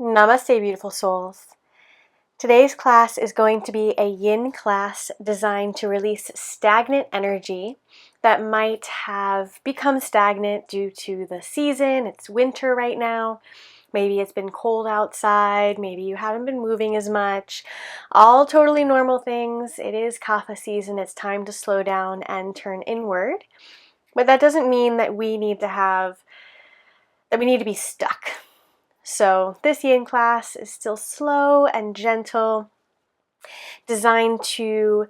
Namaste, beautiful souls. Today's class is going to be a yin class designed to release stagnant energy that might have become stagnant due to the season. It's winter right now. Maybe it's been cold outside. Maybe you haven't been moving as much. All totally normal things. It is kapha season. It's time to slow down and turn inward. But that doesn't mean that we need to be stuck. So this yin class is still slow and gentle, designed to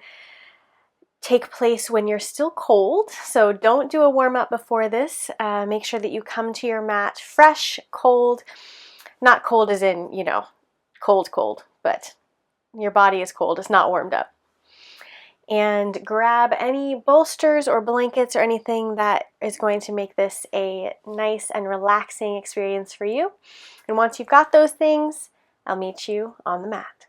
take place when you're still cold. So don't do a warm-up before this. Make sure that you come to your mat fresh, cold, not cold as in, cold, but your body is cold. It's not warmed up. And grab any bolsters or blankets or anything that is going to make this a nice and relaxing experience for you. And once you've got those things, I'll meet you on the mat.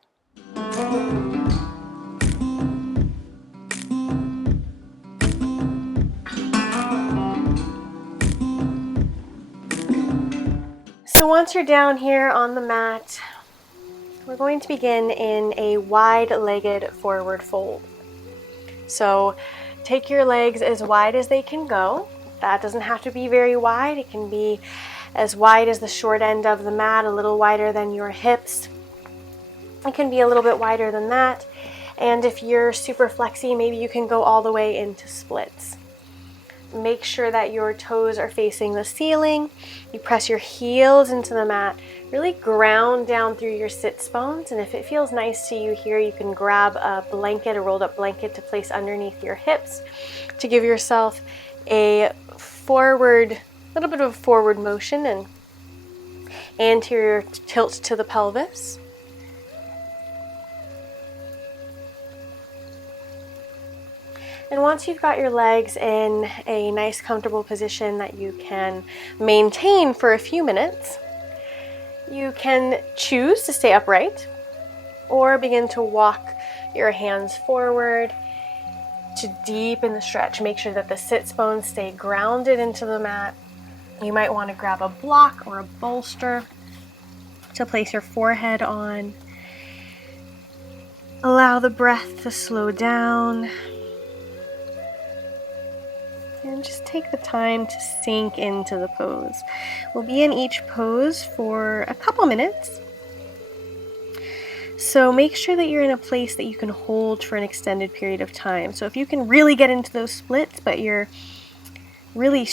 So once you're down here on the mat, we're going to begin in a wide-legged forward fold. So take your legs as wide as they can go. That doesn't have to be very wide. It can be as wide as the short end of the mat, a little wider than your hips. It can be a little bit wider than that. And if you're super flexy, maybe you can go all the way into splits. Make sure that your toes are facing the ceiling. You press your heels into the mat. Really ground down through your sits bones. And if it feels nice to you here, you can grab a blanket, a rolled up blanket to place underneath your hips to give yourself a little bit of a forward motion and anterior tilt to the pelvis. And once you've got your legs in a nice comfortable position that you can maintain for a few minutes, you can choose to stay upright or begin to walk your hands forward to deepen the stretch. Make sure that the sits bones stay grounded into the mat. You might want to grab a block or a bolster to place your forehead on. Allow the breath to slow down. And just take the time to sink into the pose. We'll be in each pose for a couple minutes. So make sure that you're in a place that you can hold for an extended period of time. So if you can really get into those splits, but you're really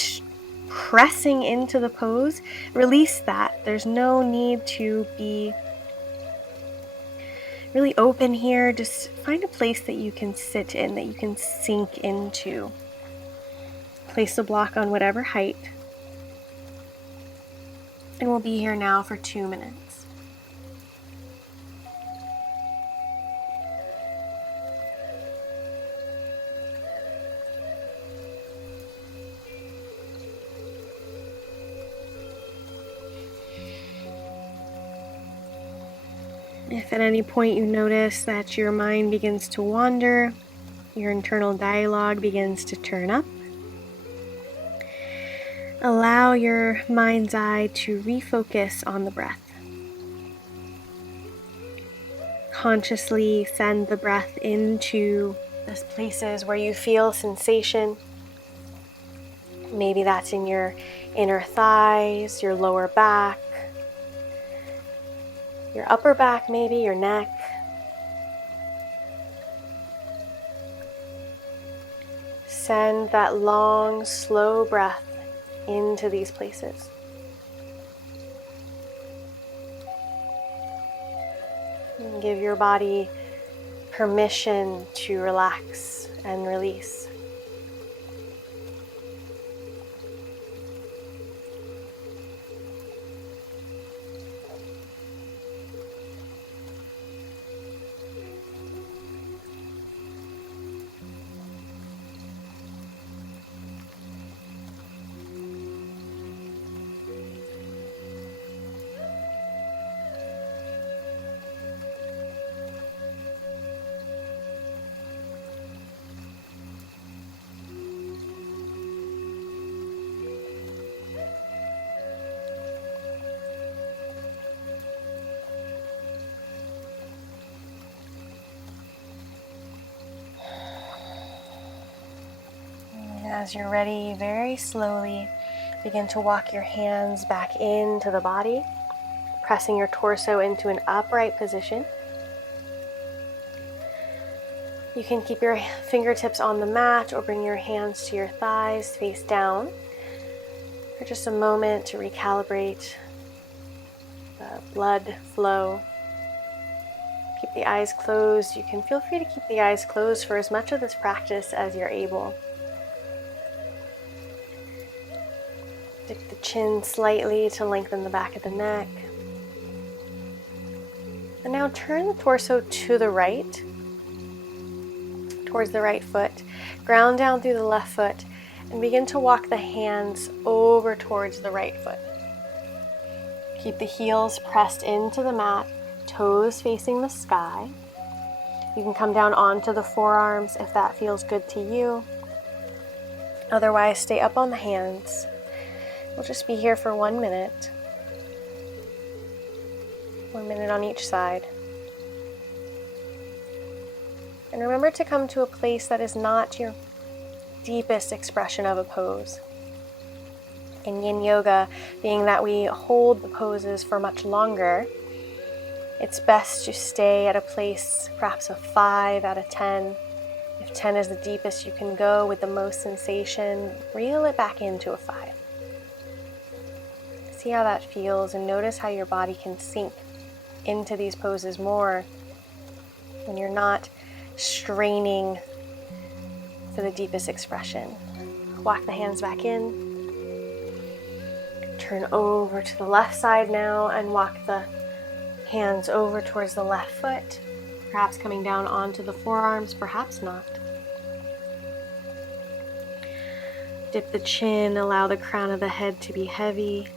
pressing into the pose, release that. There's no need to be really open here. Just find a place that you can sit in, that you can sink into. Place the block on whatever height. And we'll be here now for 2 minutes. If at any point you notice that your mind begins to wander, your internal dialogue begins to turn up, allow your mind's eye to refocus on the breath. Consciously send the breath into those places where you feel sensation. Maybe that's in your inner thighs, your lower back, your upper back, maybe your neck. Send that long, slow breath into these places. And give your body permission to relax and release. As you're ready, very slowly begin to walk your hands back into the body, pressing your torso into an upright position. You can keep your fingertips on the mat or bring your hands to your thighs face down for just a moment to recalibrate the blood flow. Keep the eyes closed. You can feel free to keep the eyes closed for as much of this practice as you're able. Dip the chin slightly to lengthen the back of the neck. And now turn the torso to the right, towards the right foot. Ground down through the left foot and begin to walk the hands over towards the right foot. Keep the heels pressed into the mat, toes facing the sky. You can come down onto the forearms if that feels good to you. Otherwise, stay up on the hands. We'll just be here for 1 minute. 1 minute on each side. And remember to come to a place that is not your deepest expression of a pose. In yin yoga, being that we hold the poses for much longer, it's best to stay at a place perhaps of 5 out of 10. If 10 is the deepest you can go with the most sensation, reel it back into a 5. See how that feels and notice how your body can sink into these poses more when you're not straining for the deepest expression. Walk the hands back in. Turn over to the left side now and walk the hands over towards the left foot, perhaps coming down onto the forearms, perhaps not. Dip the chin, allow the crown of the head to be heavy.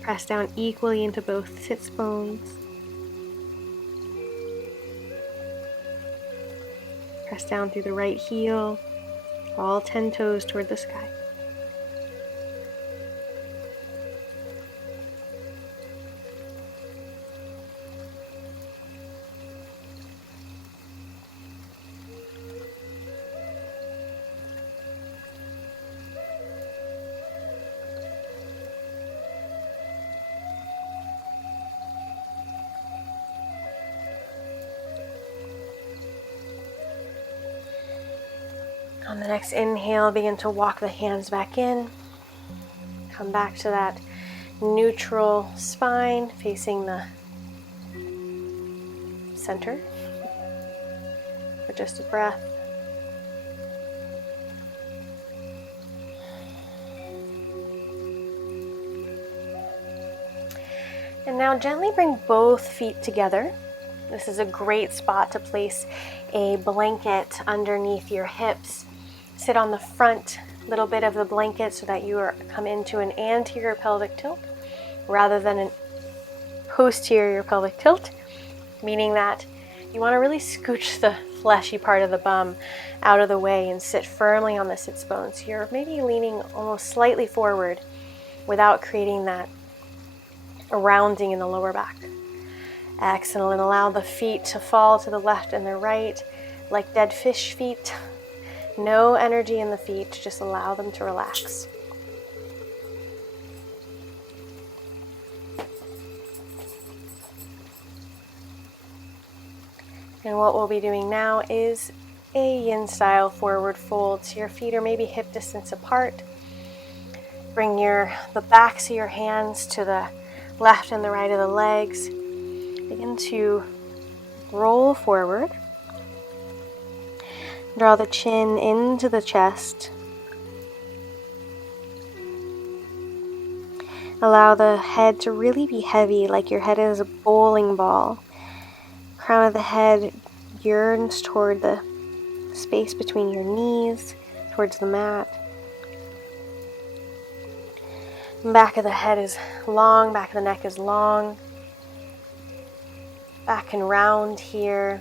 Press down equally into both sits bones. Press down through the right heel, all 10 toes toward the sky. On the next inhale, begin to walk the hands back in. Come back to that neutral spine facing the center for just a breath. And now gently bring both feet together. This is a great spot to place a blanket underneath your hips. Sit on the front little bit of the blanket so that you come into an anterior pelvic tilt rather than a posterior pelvic tilt, meaning that you want to really scooch the fleshy part of the bum out of the way and sit firmly on the sits bones. You're maybe leaning almost slightly forward without creating that rounding in the lower back. Exhale and allow the feet to fall to the left and the right like dead fish feet. No energy in the feet, just allow them to relax. And what we'll be doing now is a yin style forward fold. So your feet are maybe hip distance apart. Bring the backs of your hands to the left and the right of the legs. Begin to roll forward. Draw the chin into the chest. Allow the head to really be heavy, like your head is a bowling ball. Crown of the head yearns toward the space between your knees, towards the mat. Back of the head is long, back of the neck is long. Back and round here.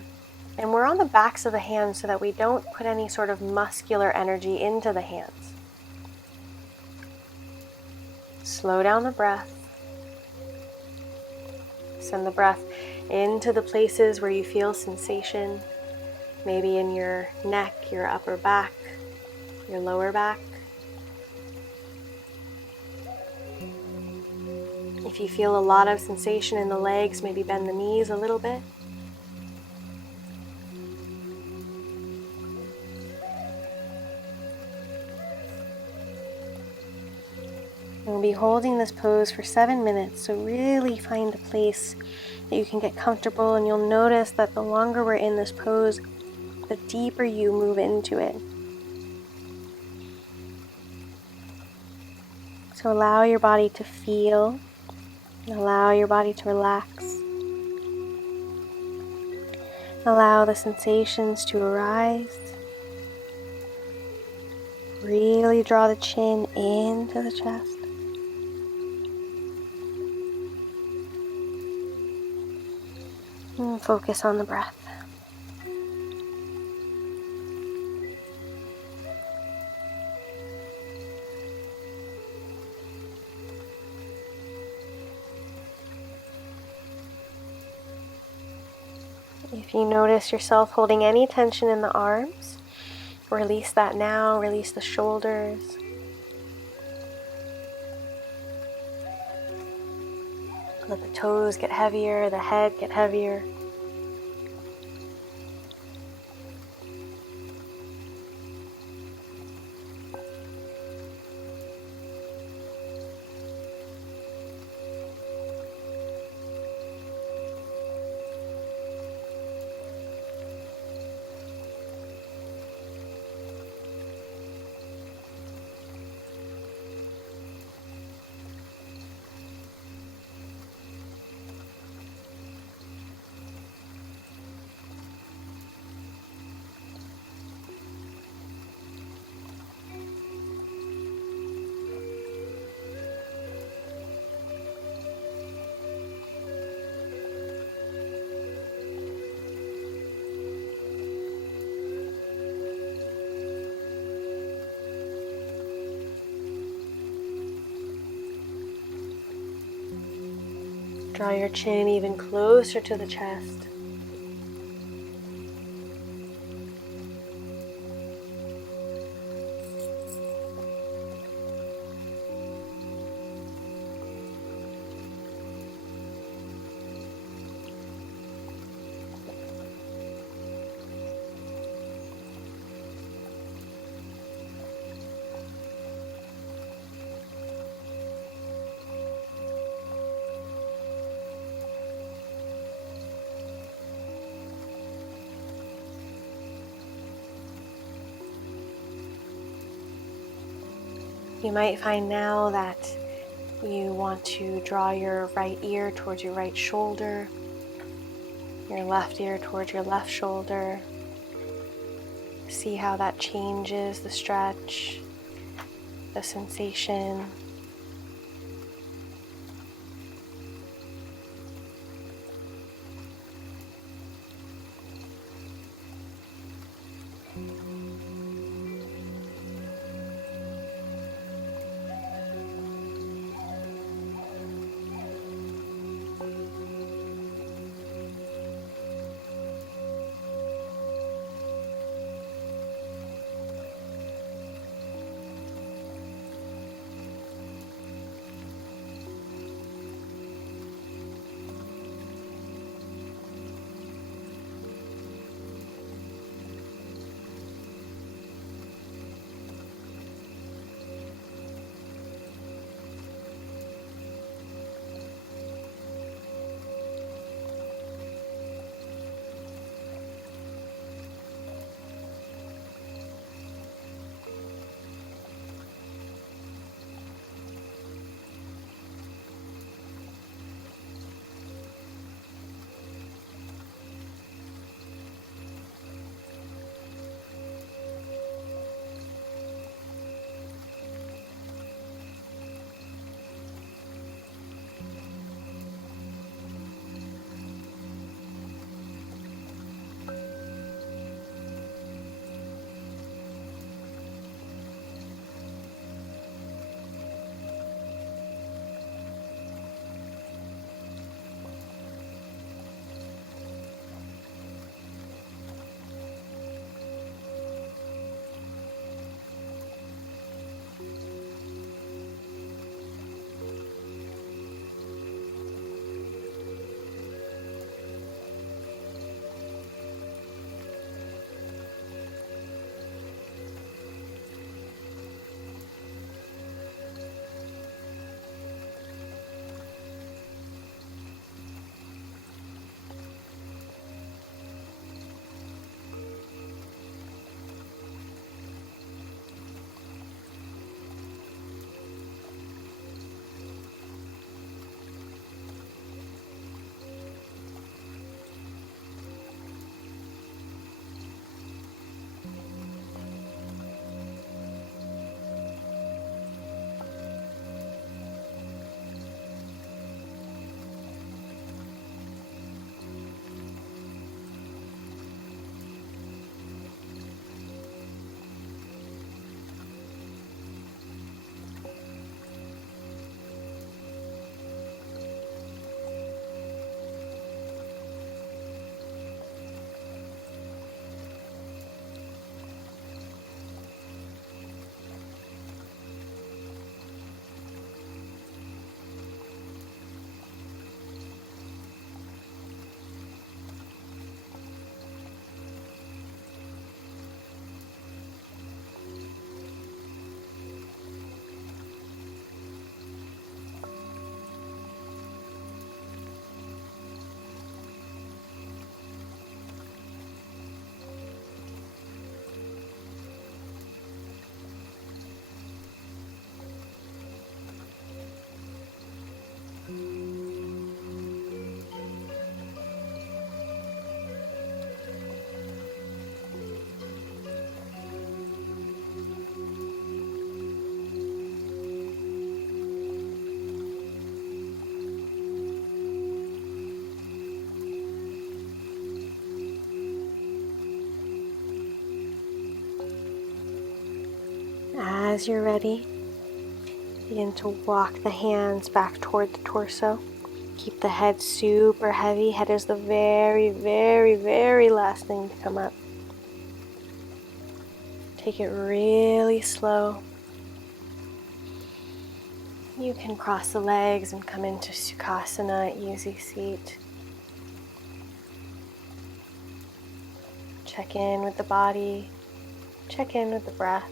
And we're on the backs of the hands so that we don't put any sort of muscular energy into the hands. Slow down the breath. Send the breath into the places where you feel sensation, maybe in your neck, your upper back, your lower back. If you feel a lot of sensation in the legs, maybe bend the knees a little bit. We'll be holding this pose for 7 minutes, so really find a place that you can get comfortable, and you'll notice that the longer we're in this pose, the deeper you move into it. So allow your body to feel, allow your body to relax. Allow the sensations to arise. Really draw the chin into the chest. And focus on the breath. If you notice yourself holding any tension in the arms, release that now, release the shoulders. Let the toes get heavier, the head get heavier. Draw your chin even closer to the chest. You might find now that you want to draw your right ear towards your right shoulder, your left ear towards your left shoulder. See how that changes the stretch, the sensation. As you're ready, begin to walk the hands back toward the torso. Keep the head super heavy. Head is the very, very, very last thing to come up. Take it really slow. You can cross the legs and come into Sukhasana, easy seat. Check in with the body. Check in with the breath.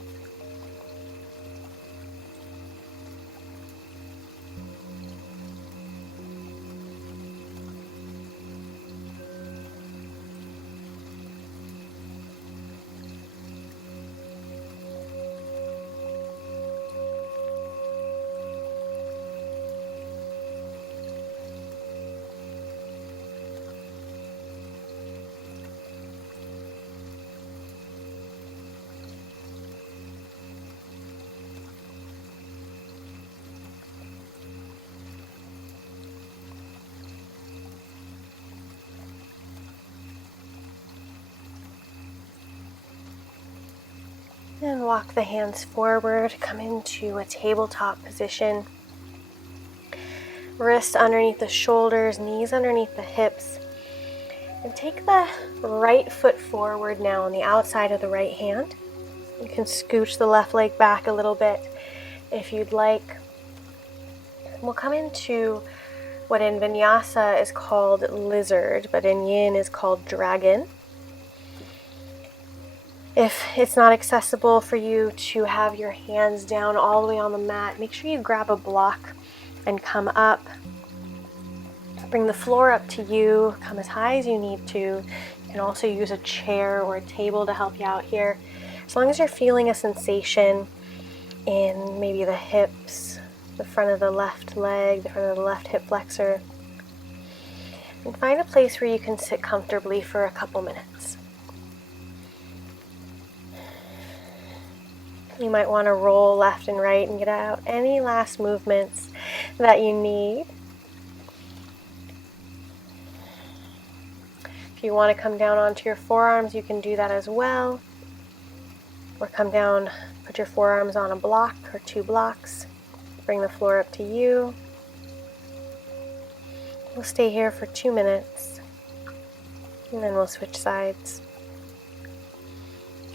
And walk the hands forward, come into a tabletop position. Wrists underneath the shoulders, knees underneath the hips. And take the right foot forward now on the outside of the right hand. You can scooch the left leg back a little bit if you'd like. We'll come into what in Vinyasa is called lizard, but in Yin is called dragon. If it's not accessible for you to have your hands down all the way on the mat, make sure you grab a block and come up. Bring the floor up to you, come as high as you need to. You can also use a chair or a table to help you out here. As long as you're feeling a sensation in maybe the hips, the front of the left leg, the front of the left hip flexor. And find a place where you can sit comfortably for a couple minutes. You might want to roll left and right and get out any last movements that you need. If you want to come down onto your forearms, you can do that as well. Or come down, put your forearms on a block or two blocks. Bring the floor up to you. We'll stay here for 2 minutes. And then we'll switch sides.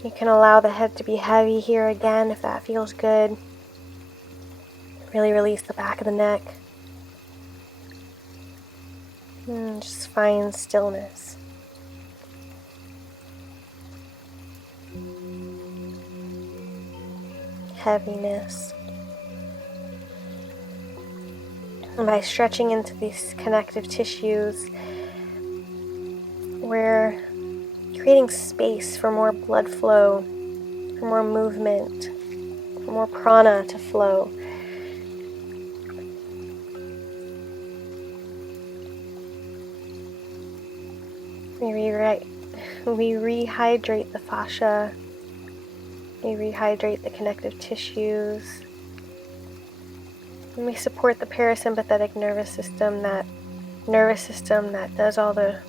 You can allow the head to be heavy here again if that feels good. Really release the back of the neck. And just find stillness. Heaviness. And by stretching into these connective tissues, we're creating space for more blood flow, for more movement, for more prana to flow. We rehydrate the fascia, we rehydrate the connective tissues, and we support the parasympathetic nervous system, that does all the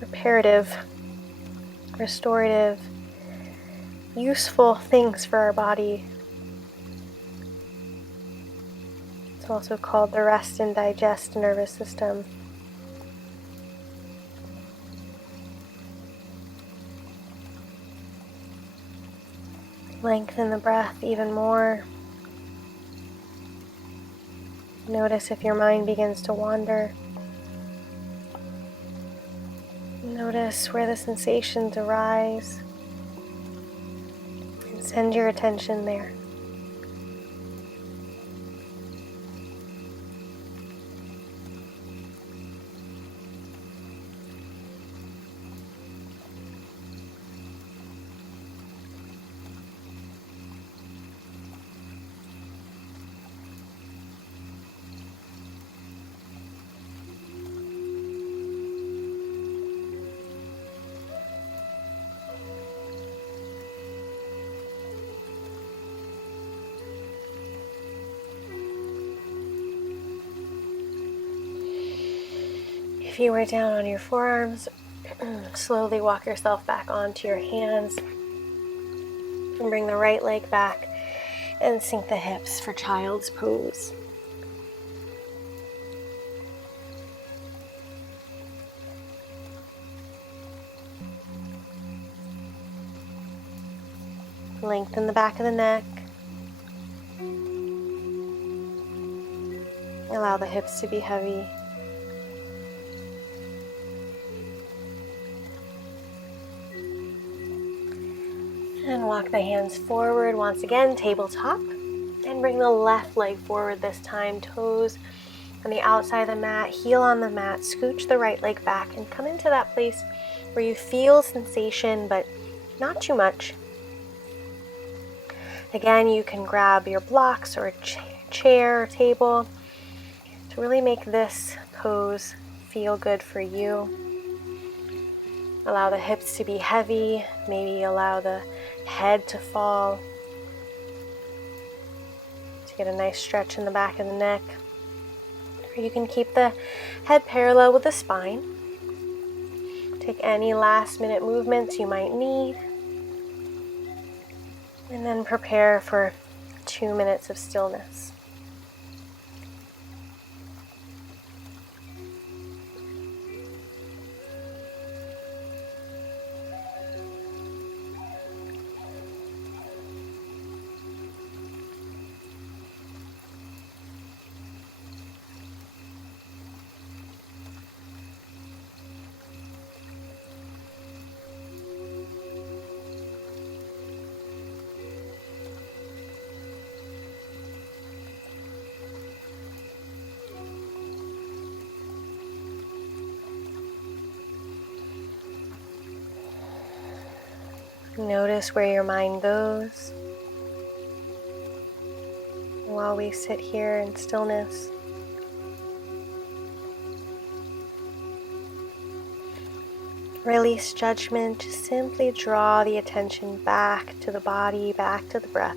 reparative, restorative, useful things for our body. It's also called the rest and digest nervous system. Lengthen the breath even more. Notice if your mind begins to wander. Notice where the sensations arise and send your attention there. If you were down on your forearms, slowly walk yourself back onto your hands and bring the right leg back And sink the hips for child's pose. Lengthen the back of the neck. Allow the hips to be heavy. And walk the hands forward once again, tabletop. And bring the left leg forward this time, toes on the outside of the mat, heel on the mat, scooch the right leg back and come into that place where you feel sensation, but not too much. Again, you can grab your blocks or a chair or table to really make this pose feel good for you. Allow the hips to be heavy, maybe allow the head to fall to get a nice stretch in the back of the neck. Or you can keep the head parallel with the spine. Take any last minute movements you might need. And then prepare for 2 minutes of stillness. Notice where your mind goes while we sit here in stillness. Release judgment, just simply draw the attention back to the body, back to the breath.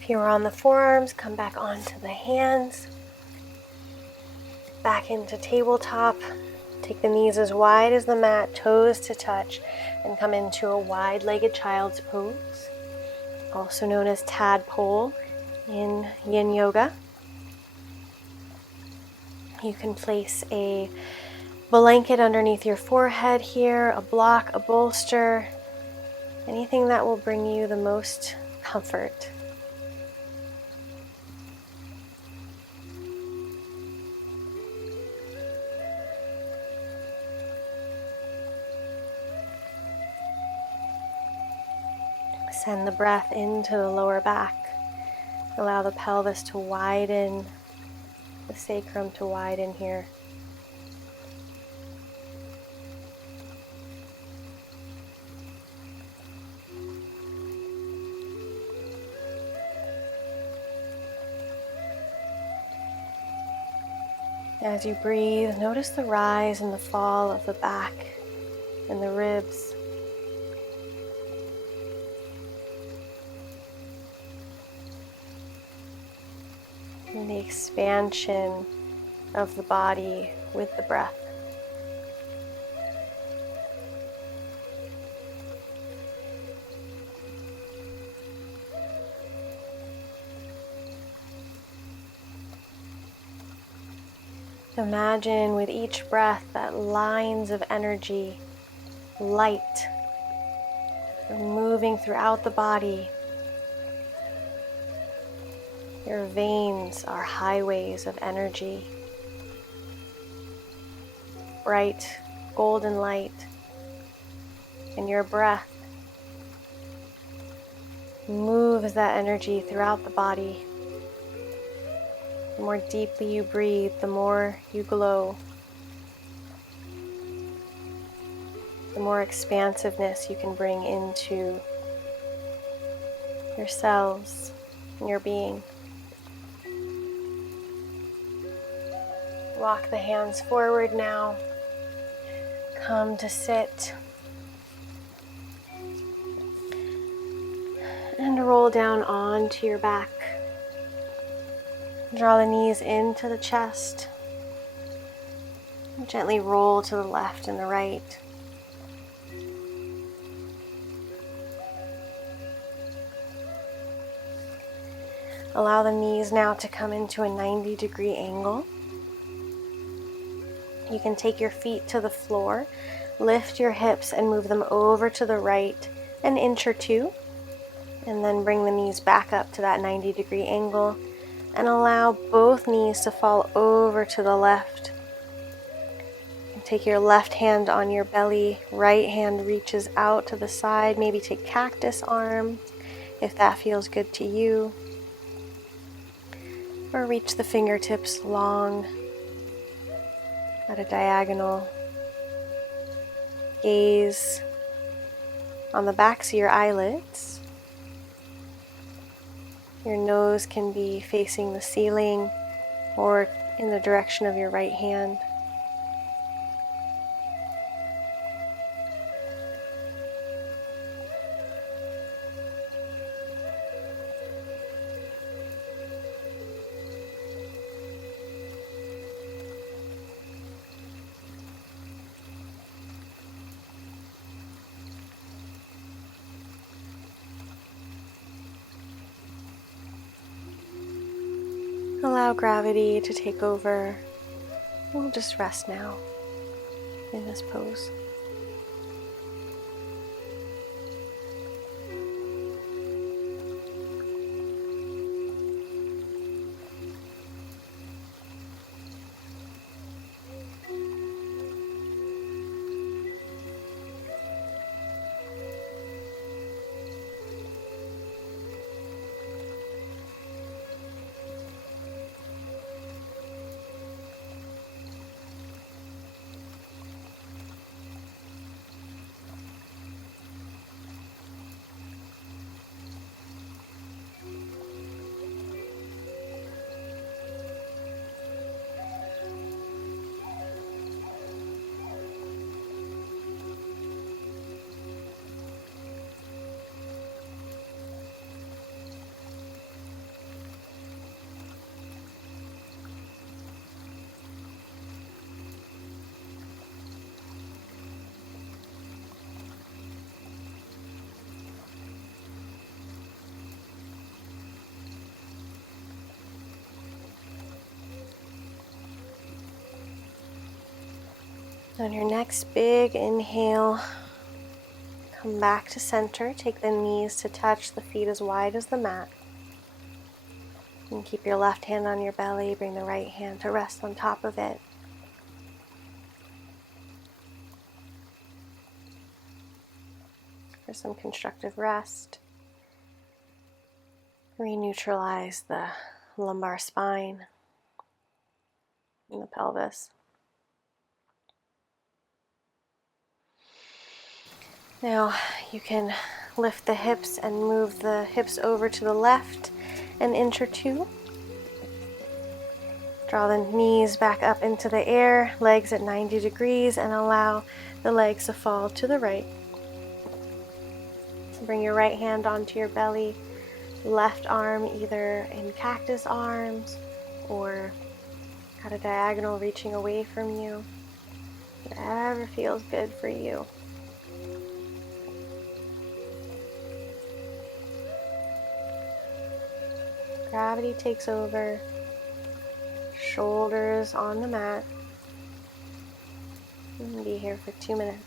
If you're on the forearms, come back onto the hands. Back into tabletop. Take the knees as wide as the mat, toes to touch, and come into a wide-legged child's pose, also known as Tadpole in Yin Yoga. You can place a blanket underneath your forehead here, a block, a bolster, anything that will bring you the most comfort. Send the breath into the lower back. Allow the pelvis to widen, the sacrum to widen here. As you breathe, notice the rise and the fall of the back and the ribs. And the expansion of the body with the breath. Imagine with each breath that lines of energy, light, are moving throughout the body. Your veins are highways of energy. Bright golden light. And your breath moves that energy throughout the body, The more deeply you breathe, the more you glow. The more expansiveness you can bring into your cells and your being. Walk the hands forward now. Come to sit. And roll down onto your back. Draw the knees into the chest. Gently roll to the left and the right. Allow the knees now to come into a 90-degree angle. You can take your feet to the floor, lift your hips and move them over to the right an inch or two, and then bring the knees back up to that 90-degree angle and allow both knees to fall over to the left. And take your left hand on your belly, right hand reaches out to the side, maybe take cactus arm if that feels good to you. Or reach the fingertips long at a diagonal. Gaze on the backs of your eyelids. Your nose can be facing the ceiling or in the direction of your right hand. Allow gravity to take over. We'll just rest now in this pose. On your next big inhale, come back to center. Take the knees to touch the feet as wide as the mat. And keep your left hand on your belly. Bring the right hand to rest on top of it. For some constructive rest. Re-neutralize the lumbar spine and the pelvis. Now you can lift the hips and move the hips over to the left an inch or two. Draw the knees back up into the air, legs at 90 degrees, and allow the legs to fall to the right. So bring your right hand onto your belly, left arm either in cactus arms or at a diagonal reaching away from you. Whatever feels good for you. Gravity takes over, shoulders on the mat, and be here for 2 minutes.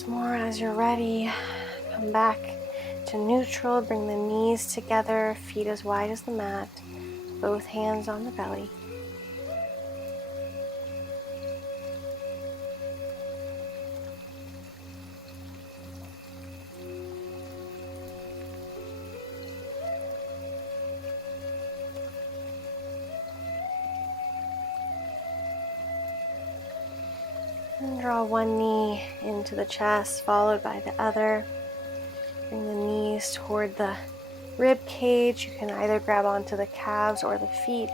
Once more, as you're ready, come back to neutral. Bring the knees together, feet as wide as the mat, both hands on the belly. And draw one knee into the chest, followed by the other. Bring the knees toward the rib cage. You can either grab onto the calves or the feet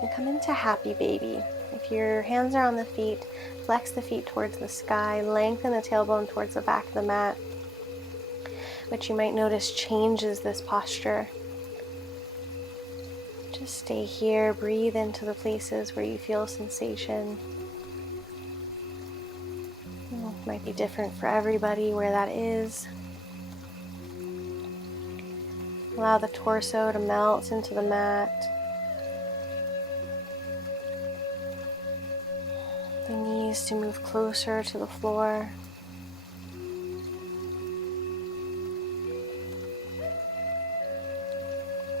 and come into happy baby. If your hands are on the feet, flex the feet towards the sky, lengthen the tailbone towards the back of the mat, which you might notice changes this posture. Just stay here, breathe into the places where you feel sensation. It might be different for everybody where that is. Allow the torso to melt into the mat. The knees to move closer to the floor.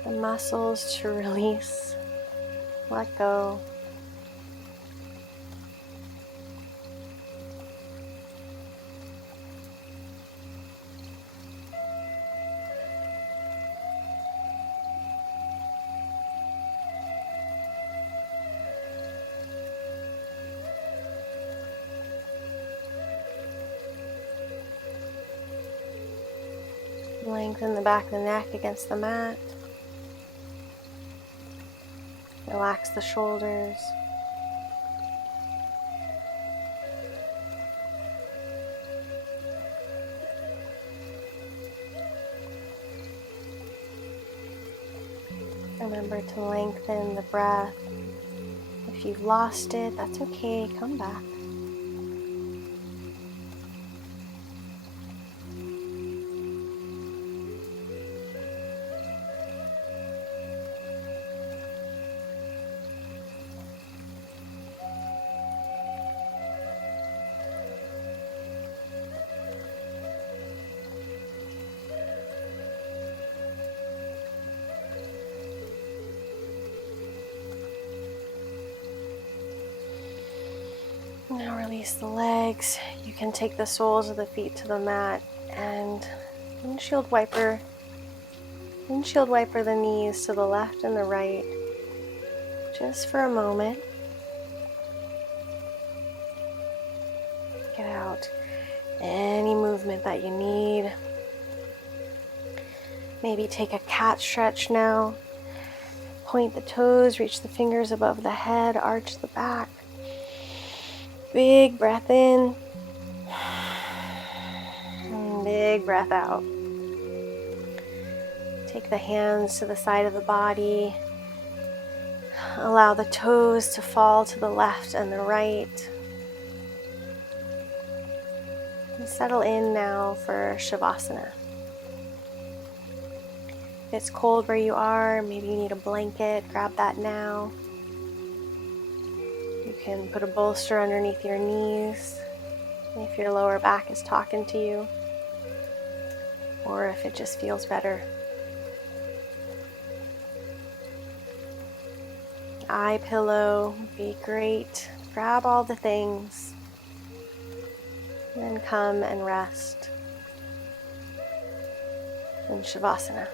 The muscles to release, let go. Lengthen the back of the neck against the mat. Relax the shoulders. Remember to lengthen the breath. If you've lost it, that's okay. Come back. Now release the legs. You can take the soles of the feet to the mat and windshield wiper the knees to the left and the right, just for a moment. Get out any movement that you need. Maybe take a cat stretch now. Point the toes, reach the fingers above the head, arch the back. Big breath in, and big breath out. Take the hands to the side of the body. Allow the toes to fall to the left and the right. And settle in now for Shavasana. If it's cold where you are, maybe you need a blanket, grab that now. You can put a bolster underneath your knees if your lower back is talking to you, or if it just feels better. Eye pillow would be great. Grab all the things, and then come and rest in Shavasana.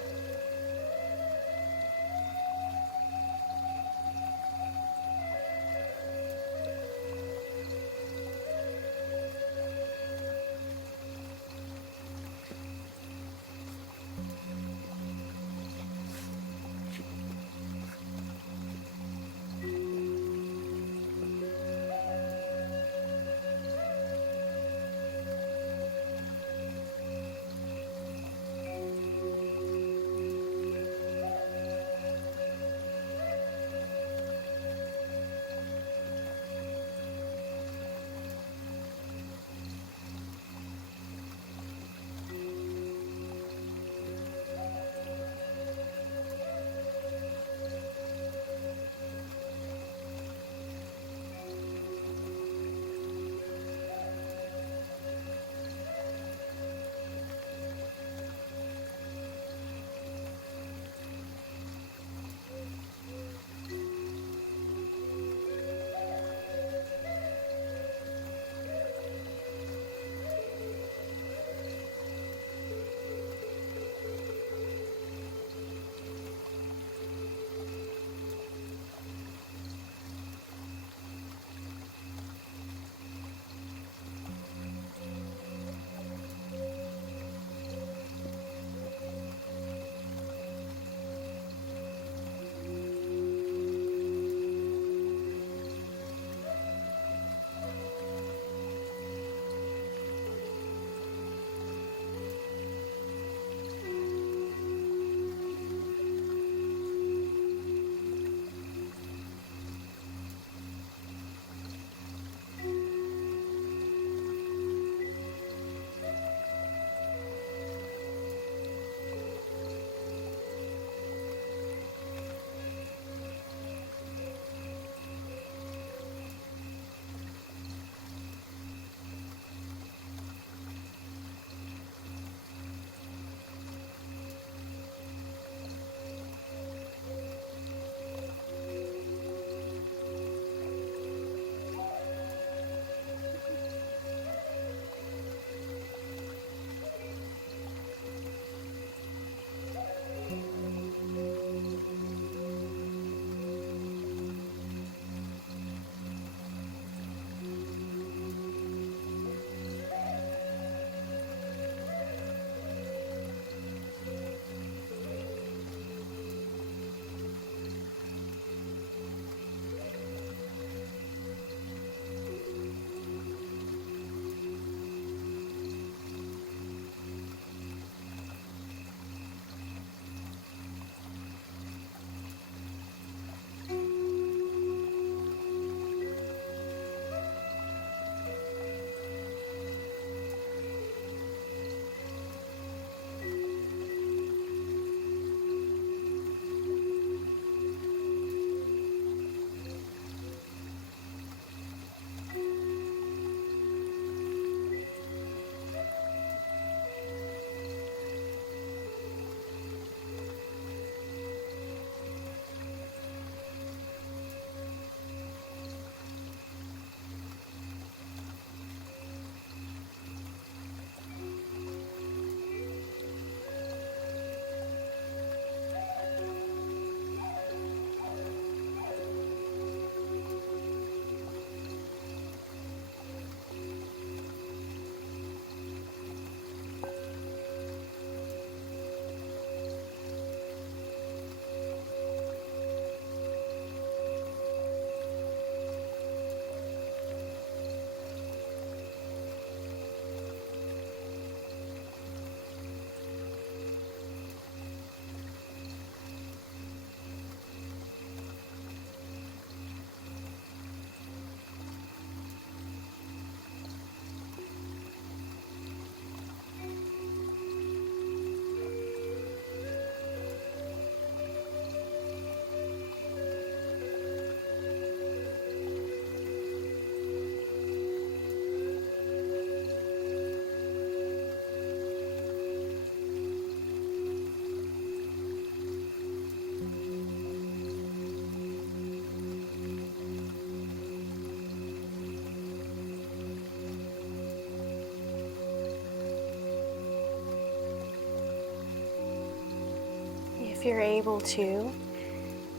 if you're able to,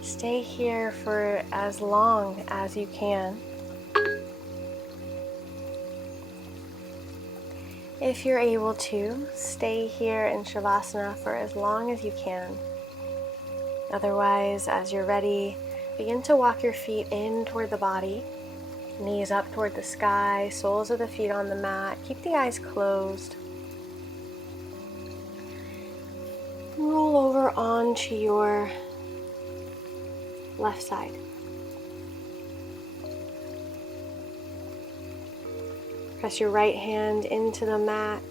stay here for as long as you can. If you're able to, stay here in Shavasana for as long as you can. Otherwise, as you're ready, begin to walk your feet in toward the body, knees up toward the sky, soles of the feet on the mat. Keep the eyes closed. Roll over onto your left side. Press your right hand into the mat.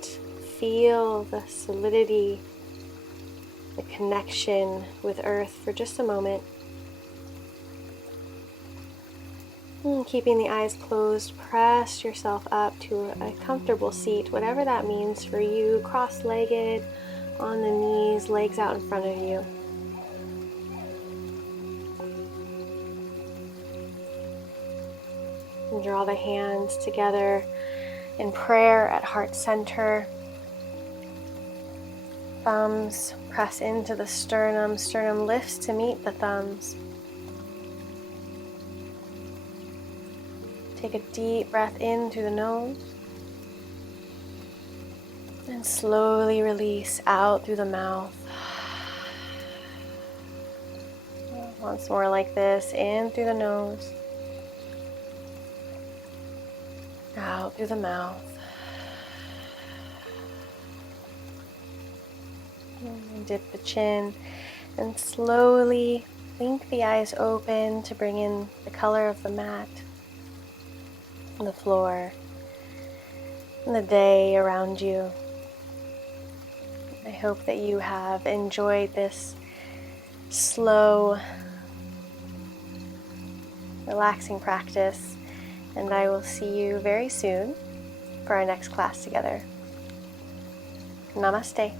Feel the solidity, the connection with earth for just a moment. And keeping the eyes closed, press yourself up to a comfortable seat, whatever that means for you, cross-legged, on the knees, legs out in front of you. And draw the hands together in prayer at heart center. Thumbs press into the sternum. Sternum lifts to meet the thumbs. Take a deep breath in through the nose. And slowly release out through the mouth. Once more like this, in through the nose. Out through the mouth. And dip the chin and slowly blink the eyes open to bring in the color of the mat, the floor, and the day around you. I hope that you have enjoyed this slow, relaxing practice, and I will see you very soon for our next class together. Namaste.